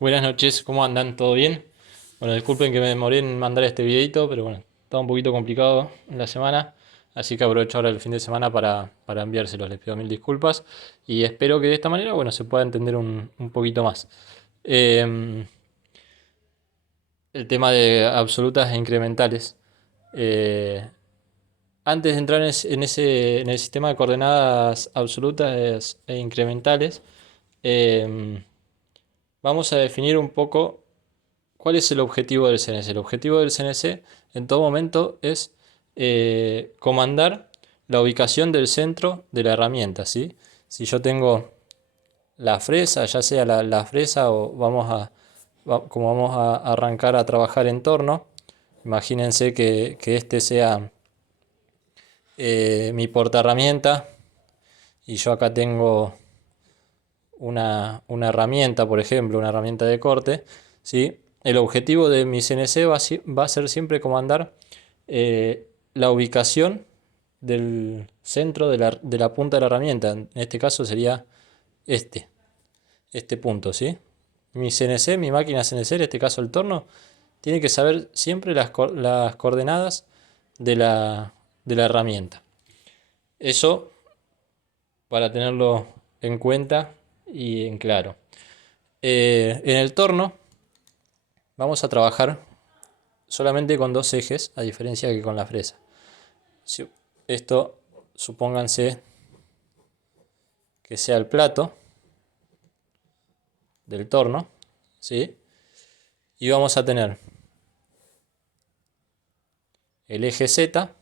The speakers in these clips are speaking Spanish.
Buenas noches, ¿cómo andan? ¿Todo bien? Bueno, disculpen que me demoré en mandar este videito, pero bueno, estaba un poquito complicado en la semana, así que aprovecho ahora el fin de semana para enviárselos. Les pido mil disculpas y espero que de esta manera, bueno, se pueda entender un poquito más. Eh, el tema de absolutas e incrementales. Eh, Antes de entrar en el sistema de coordenadas absolutas e incrementales, eh, vamos a definir un poco. ¿Cuál es el objetivo del CNC? El objetivo del CNC en todo momento es comandar la ubicación del centro de la herramienta, ¿sí? Si yo tengo la fresa, ya sea la fresa o como vamos a arrancar a trabajar en torno, imagínense que este sea mi portaherramienta y yo acá tengo una herramienta, por ejemplo, una herramienta de corte, ¿sí? El objetivo de mi CNC va a ser siempre comandar la ubicación del centro de la punta de la herramienta. En este caso sería este, este punto, ¿sí? Mi CNC, mi máquina CNC, en este caso el torno, tiene que saber siempre las coordenadas de la herramienta. Eso para tenerlo en cuenta y en claro. En el torno vamos a trabajar solamente con dos ejes, a diferencia que con la fresa. Esto, supónganse que sea el plato del torno, ¿sí? Y vamos a tener el eje Z,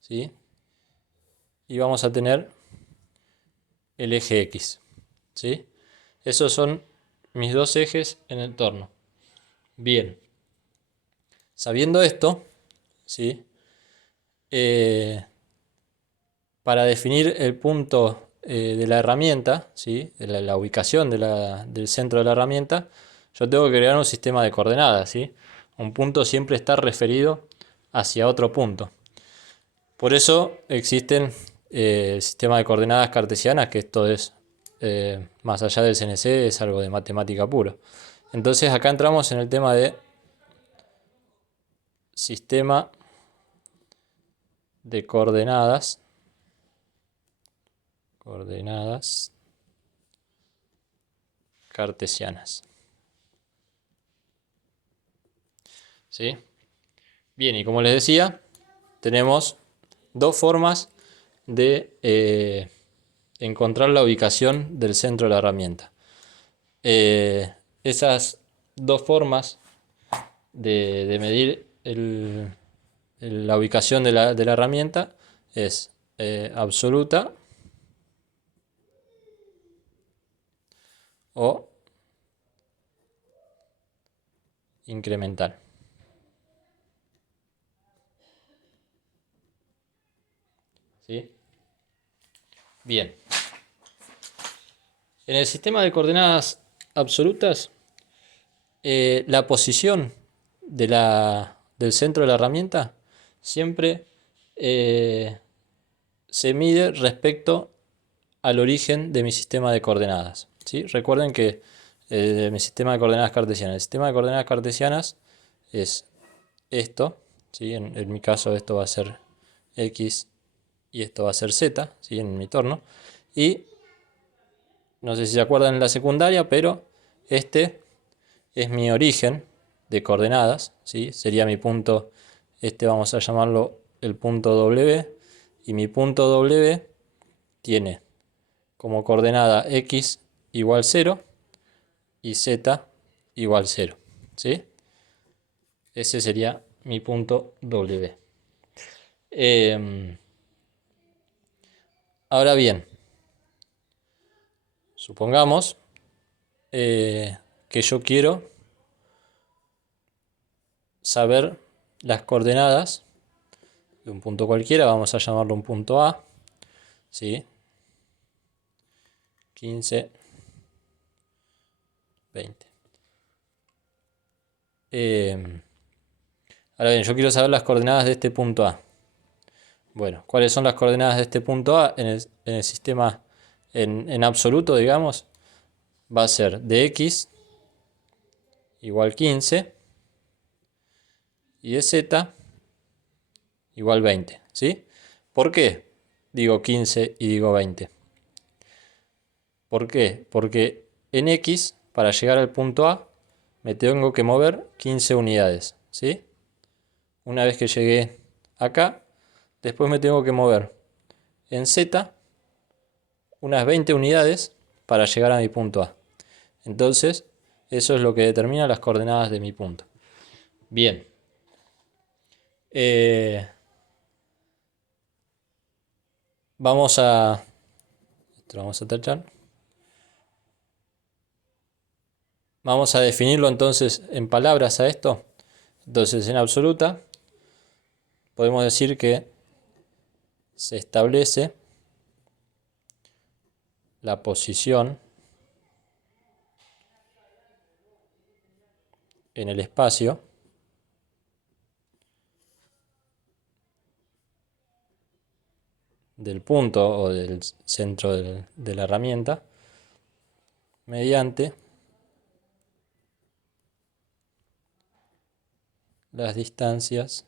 ¿sí? Y vamos a tener el eje X, ¿sí? Esos son mis dos ejes en el torno. Bien, sabiendo esto, ¿sí? Eh, para definir el punto de la herramienta, ¿sí? La ubicación del centro de la herramienta, yo tengo que crear un sistema de coordenadas, ¿sí? Un punto siempre está referido hacia otro punto. Por eso existen sistemas de coordenadas cartesianas, que esto es, más allá del CNC, es algo de matemática puro. Entonces acá entramos en el tema de sistema de coordenadas cartesianas. ¿Sí? Bien, y como les decía, tenemos dos formas de encontrar la ubicación del centro de la herramienta. Esas dos formas de medir la ubicación de la herramienta es absoluta o incremental. ¿Sí? Bien. En el sistema de coordenadas absolutas, la posición del centro de la herramienta siempre eh, se mide respecto al origen de mi sistema de coordenadas, ¿sí? Recuerden que mi sistema de coordenadas cartesianas, el sistema de coordenadas cartesianas es esto, ¿sí? En mi caso esto va a ser X y esto va a ser Z, ¿sí? En mi torno. Y no sé si se acuerdan en la secundaria, pero este es mi origen de coordenadas, ¿sí? Sería mi punto, este vamos a llamarlo el punto W, y mi punto W tiene como coordenada X igual 0 y Z igual 0, ¿sí? Ese sería mi punto W. Ahora bien, supongamos que yo quiero saber las coordenadas de un punto cualquiera, vamos a llamarlo un punto A, ¿sí? 15, 20. Ahora bien, yo quiero saber las coordenadas de este punto A. Bueno, ¿cuáles son las coordenadas de este punto A en el sistema en absoluto, digamos? Va a ser de X igual 15 y de z igual 20, ¿sí? ¿Por qué digo 15 y digo 20? ¿Por qué? Porque en x, para llegar al punto A, me tengo que mover 15 unidades, ¿sí? Una vez que llegué acá, después me tengo que mover en z unas 20 unidades para llegar a mi punto A. Entonces, eso es lo que determina las coordenadas de mi punto. Bien. Vamos a... Esto lo vamos a tachar. Vamos a definirlo entonces en palabras a esto. Entonces, en absoluta, podemos decir que se establece la posición en el espacio del punto o del centro de la herramienta mediante las distancias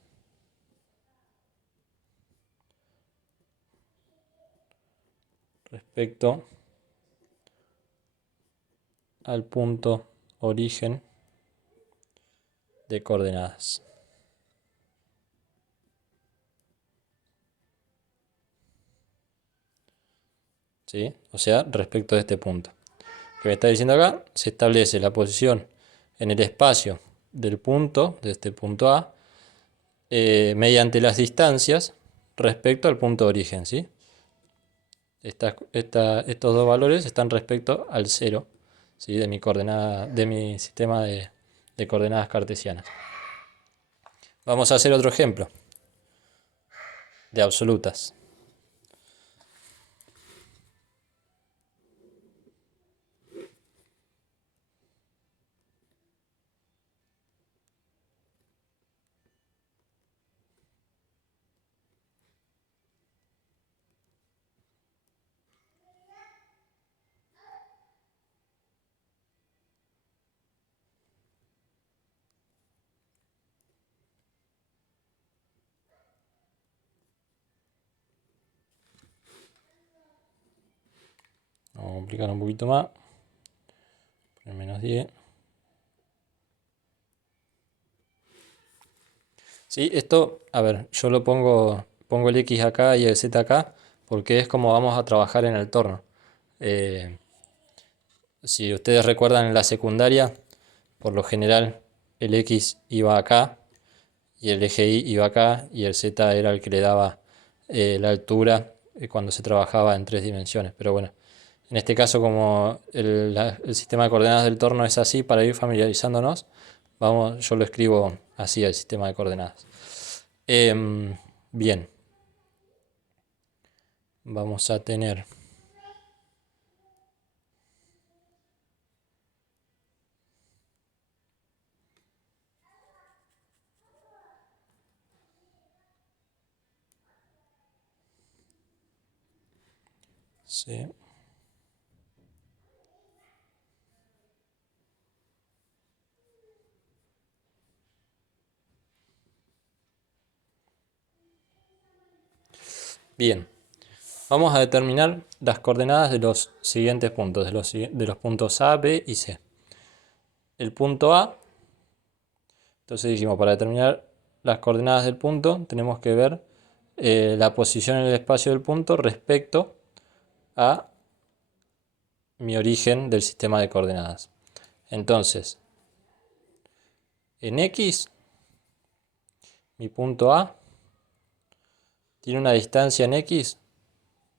respecto al punto origen de coordenadas. ¿Sí? O sea, respecto de este punto. Que me está diciendo acá, se establece la posición en el espacio del punto, de este punto A, mediante las distancias respecto al punto de origen, ¿sí? Estos dos valores están respecto al cero, ¿sí? De mi coordenada, de mi sistema de coordenadas cartesianas. Vamos a hacer otro ejemplo de absolutas. Vamos a complicar un poquito más. Menos 10. Sí, esto, a ver, yo lo pongo el x acá y el z acá, porque es como vamos a trabajar en el torno. Si ustedes recuerdan en la secundaria, por lo general el x iba acá y el eje y iba acá y el z era el que le daba la altura cuando se trabajaba en 3 dimensiones. Pero bueno, en este caso como el sistema de coordenadas del torno es así, para ir familiarizándonos, yo lo escribo así el sistema de coordenadas. Bien, vamos a tener sí. Bien, vamos a determinar las coordenadas de los siguientes puntos, de los puntos A, B y C. El punto A, entonces dijimos, para determinar las coordenadas del punto, tenemos que ver la posición en el espacio del punto respecto a mi origen del sistema de coordenadas. Entonces, en X, mi punto A tiene una distancia en X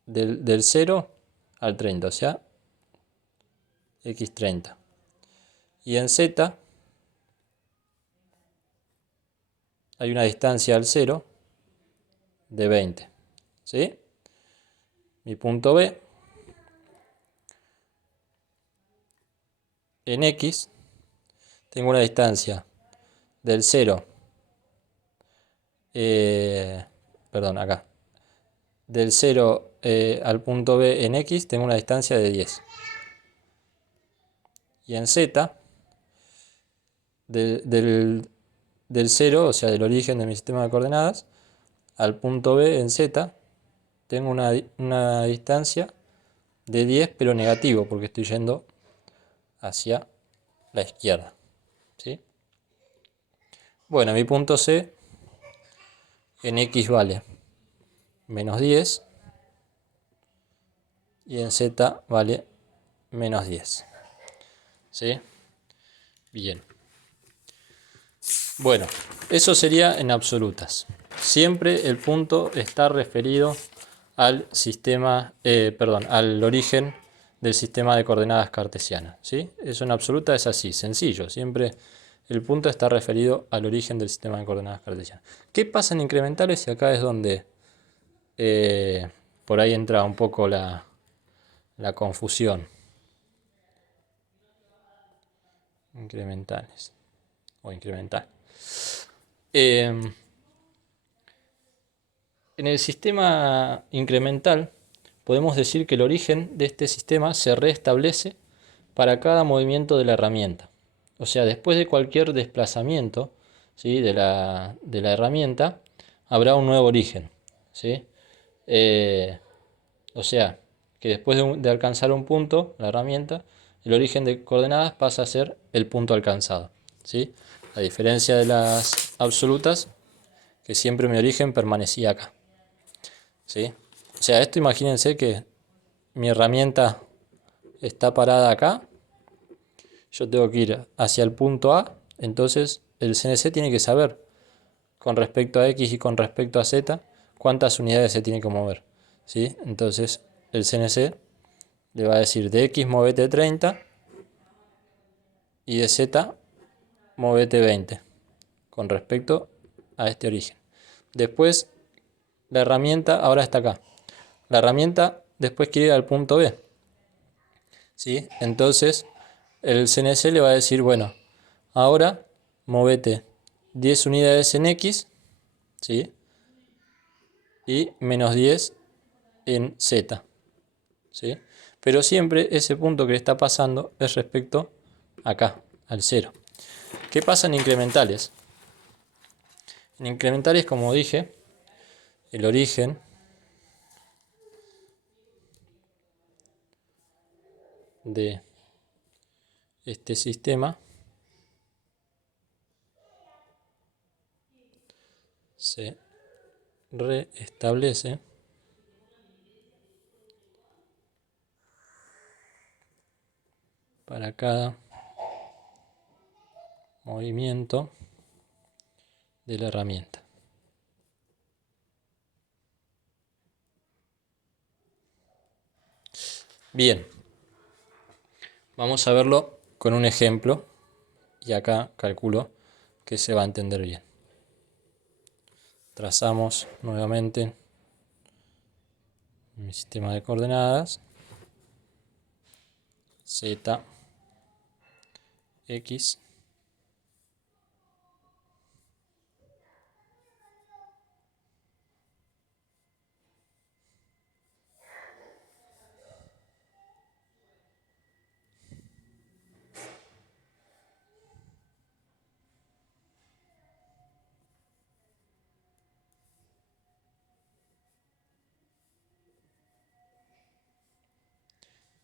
del 0 al 30, o sea, X30. Y en Z hay una distancia al 0 de 20. ¿Sí? Mi punto B en X tengo una distancia del 0, perdón, acá, del 0 al punto B en X tengo una distancia de 10. Y en Z del 0, o sea, del origen de mi sistema de coordenadas, al punto B en Z, tengo una distancia de 10, pero negativo, porque estoy yendo hacia la izquierda. ¿Sí? Bueno, mi punto C en X vale menos 10 y en Z vale menos 10. ¿Sí? Bien. Bueno, eso sería en absolutas. Siempre el punto está referido al sistema, al origen del sistema de coordenadas cartesianas. ¿Sí? Eso en absoluta es así, sencillo. Siempre el punto está referido al origen del sistema de coordenadas cartesianas. ¿Qué pasa en incrementales? Y acá es donde por ahí entra un poco la confusión. Incrementales o incremental. En el sistema incremental podemos decir que el origen de este sistema se reestablece para cada movimiento de la herramienta. O sea, después de cualquier desplazamiento, ¿sí?, de la herramienta, habrá un nuevo origen. ¿Sí? O sea, que después de alcanzar un punto, la herramienta, el origen de coordenadas pasa a ser el punto alcanzado. ¿Sí? A diferencia de las absolutas, que siempre mi origen permanecía acá. ¿Sí? O sea, esto imagínense que mi herramienta está parada acá, yo tengo que ir hacia el punto A, entonces el CNC tiene que saber con respecto a X y con respecto a Z cuántas unidades se tiene que mover. ¿Sí? Entonces el CNC le va a decir de X movete 30 y de Z movete 20 con respecto a este origen. Después la herramienta ahora está acá. La herramienta después quiere ir al punto B. ¿Sí? Entonces el CNC le va a decir, bueno, ahora movete 10 unidades en X, ¿sí?, y menos 10 en Z. ¿Sí? Pero siempre ese punto que le está pasando es respecto acá, al 0. ¿Qué pasa en incrementales? En incrementales, como dije, el origen de este sistema se reestablece para cada movimiento de la herramienta. Bien, vamos a verlo con un ejemplo y acá calculo que se va a entender bien. Trazamos nuevamente mi sistema de coordenadas Z, X,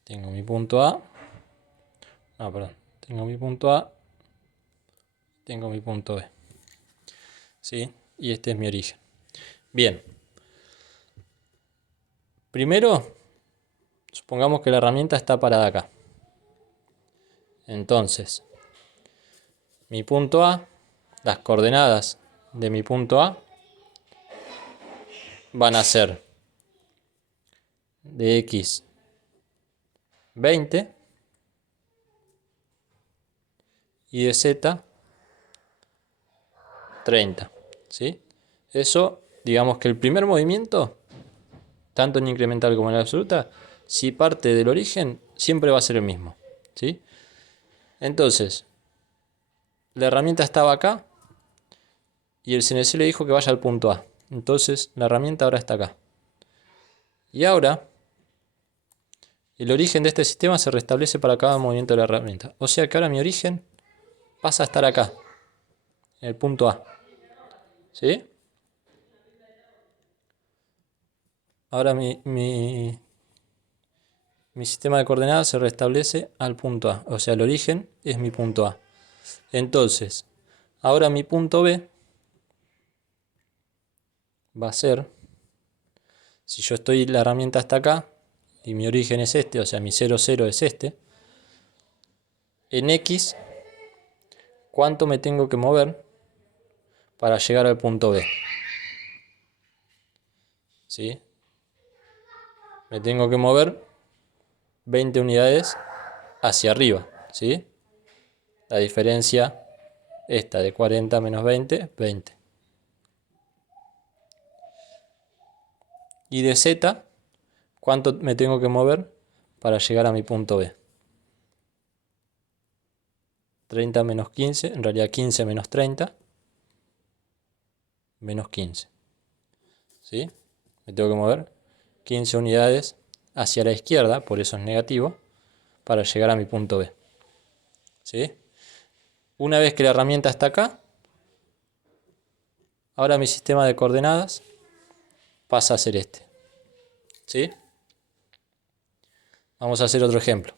tengo mi punto A, tengo mi punto A, tengo mi punto B, ¿sí? Y este es mi origen. Bien, primero, supongamos que la herramienta está parada acá. Entonces, mi punto A, las coordenadas de mi punto A van a ser de X 20 y de Z 30. ¿Sí? Eso, digamos que el primer movimiento, tanto en incremental como en absoluta, si parte del origen, siempre va a ser el mismo. ¿Sí? Entonces, la herramienta estaba acá y el CNC le dijo que vaya al punto A. Entonces, la herramienta ahora está acá. Y ahora, el origen de este sistema se restablece para cada movimiento de la herramienta. O sea que ahora mi origen pasa a estar acá, en el punto A. ¿Sí? Ahora mi sistema de coordenadas se restablece al punto A. O sea, el origen es mi punto A. Entonces, ahora mi punto B va a ser, si yo estoy, la herramienta está acá, y mi origen es este, o sea, mi 0, 0 es este, en X, ¿cuánto me tengo que mover para llegar al punto B? ¿Sí? Me tengo que mover 20 unidades hacia arriba, ¿sí? La diferencia esta de 40 menos 20, 20. Y de Z, ¿cuánto me tengo que mover para llegar a mi punto B? 30 menos 15, en realidad 15 menos 30, menos 15. ¿Sí? Me tengo que mover 15 unidades hacia la izquierda, por eso es negativo, para llegar a mi punto B. ¿Sí? Una vez que la herramienta está acá, ahora mi sistema de coordenadas pasa a ser este. ¿Sí? Vamos a hacer otro ejemplo.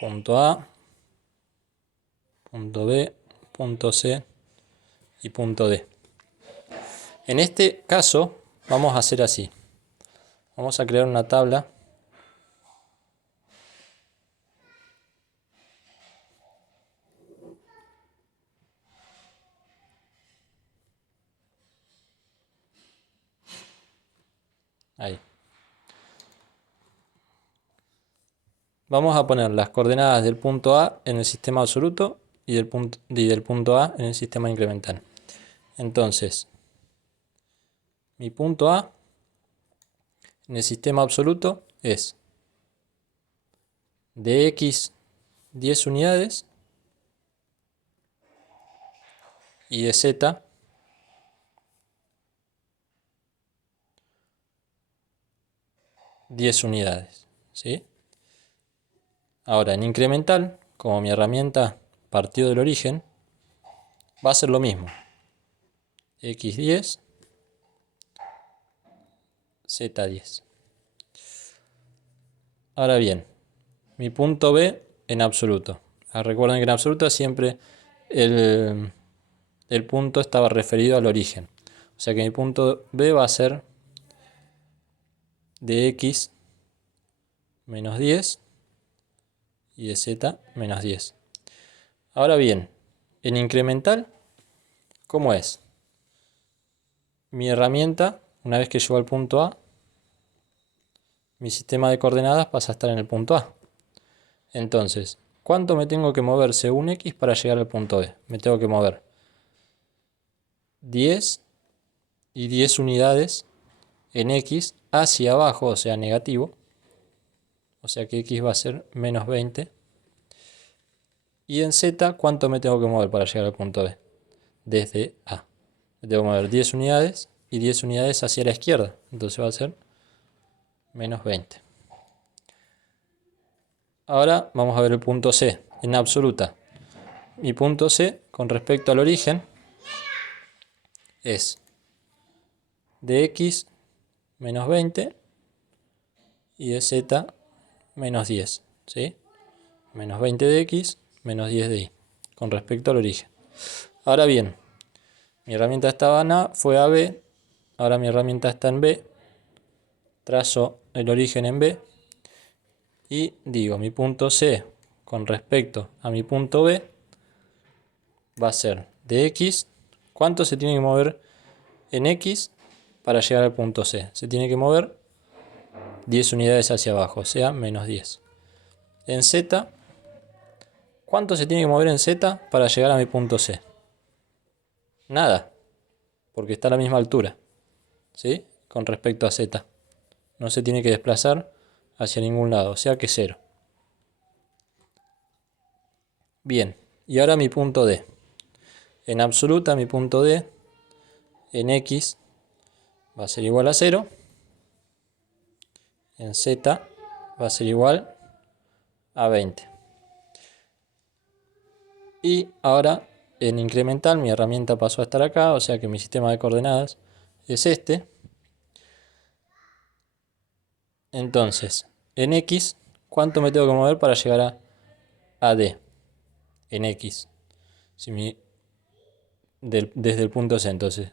Punto A, punto B, punto C y punto D. En este caso vamos a hacer así. Vamos a crear una tabla. Ahí. Vamos a poner las coordenadas del punto A en el sistema absoluto y del punto A en el sistema incremental. Entonces, mi punto A en el sistema absoluto es de X 10 unidades y de Z 10 unidades. ¿Sí? Ahora, en incremental, como mi herramienta partió del origen, va a ser lo mismo. X10, Z10. Ahora bien, mi punto B en absoluto. Recuerden que en absoluto siempre el punto estaba referido al origen. O sea que mi punto B va a ser de X menos 10 y de Z menos 10. Ahora bien, en incremental, ¿cómo es? Mi herramienta, una vez que llego al punto A, mi sistema de coordenadas pasa a estar en el punto A. Entonces, ¿cuánto me tengo que mover según X para llegar al punto B? Me tengo que mover 10 y 10 unidades en X hacia abajo, o sea negativo. O sea que X va a ser menos 20. Y en Z, ¿cuánto me tengo que mover para llegar al punto B? Desde A. Me tengo que mover 10 unidades y 10 unidades hacia la izquierda. Entonces va a ser menos 20. Ahora vamos a ver el punto C en absoluta. Mi punto C con respecto al origen es de X menos 20 y de Z menos 10. ¿Sí? Menos 20 de X menos 10 de Y con respecto al origen. Ahora bien, mi herramienta estaba en A, fue a B. Ahora mi herramienta está en B. Trazo el origen en B. y digo mi punto C con respecto a mi punto B va a ser de X. ¿Cuánto se tiene que mover en X para llegar al punto C? Se tiene que mover 10 unidades hacia abajo, o sea, menos 10. En Z, ¿cuánto se tiene que mover en Z para llegar a mi punto C? Nada, porque está a la misma altura, ¿sí? Con respecto a Z. No se tiene que desplazar hacia ningún lado, o sea que 0. Bien, y ahora mi punto D. En absoluta mi punto D en X va a ser igual a 0. En Z va a ser igual a 20. Y ahora en incremental mi herramienta pasó a estar acá, o sea que mi sistema de coordenadas es este. Entonces, en X, ¿cuánto me tengo que mover para llegar a D? En X. Si desde el punto C, entonces,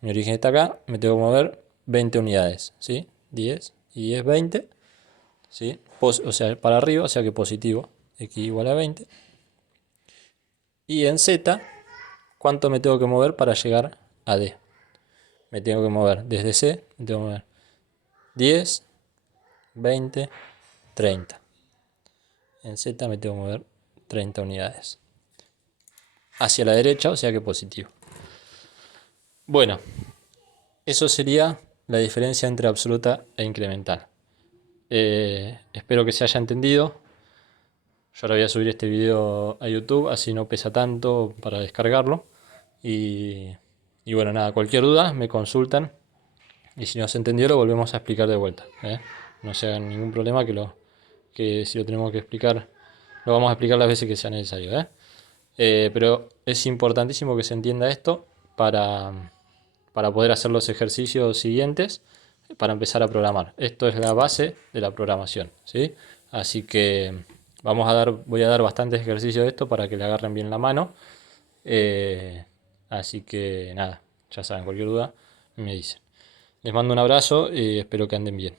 mi origen está acá, me tengo que mover 20 unidades, ¿sí? 10 y 10, 20, ¿sí? O sea, para arriba, o sea que positivo, X igual a 20. Y en Z, ¿cuánto me tengo que mover para llegar a D? Me tengo que mover desde C, me tengo que mover 10, 20, 30. En Z me tengo que mover 30 unidades. Hacia la derecha, o sea que positivo. Bueno, eso sería la diferencia entre absoluta e incremental. Espero que se haya entendido. Yo ahora voy a subir este video a YouTube, así no pesa tanto para descargarlo. Y bueno, nada, cualquier duda me consultan. Y si no se entendió, lo volvemos a explicar de vuelta. No se hagan ningún problema que si lo tenemos que explicar, lo vamos a explicar las veces que sea necesario. Pero es importantísimo que se entienda esto para poder hacer los ejercicios siguientes para empezar a programar. Esto es la base de la programación, ¿sí? Así que voy a dar bastantes ejercicios de esto para que le agarren bien la mano. Así que nada, ya saben, cualquier duda me dicen. Les mando un abrazo y espero que anden bien.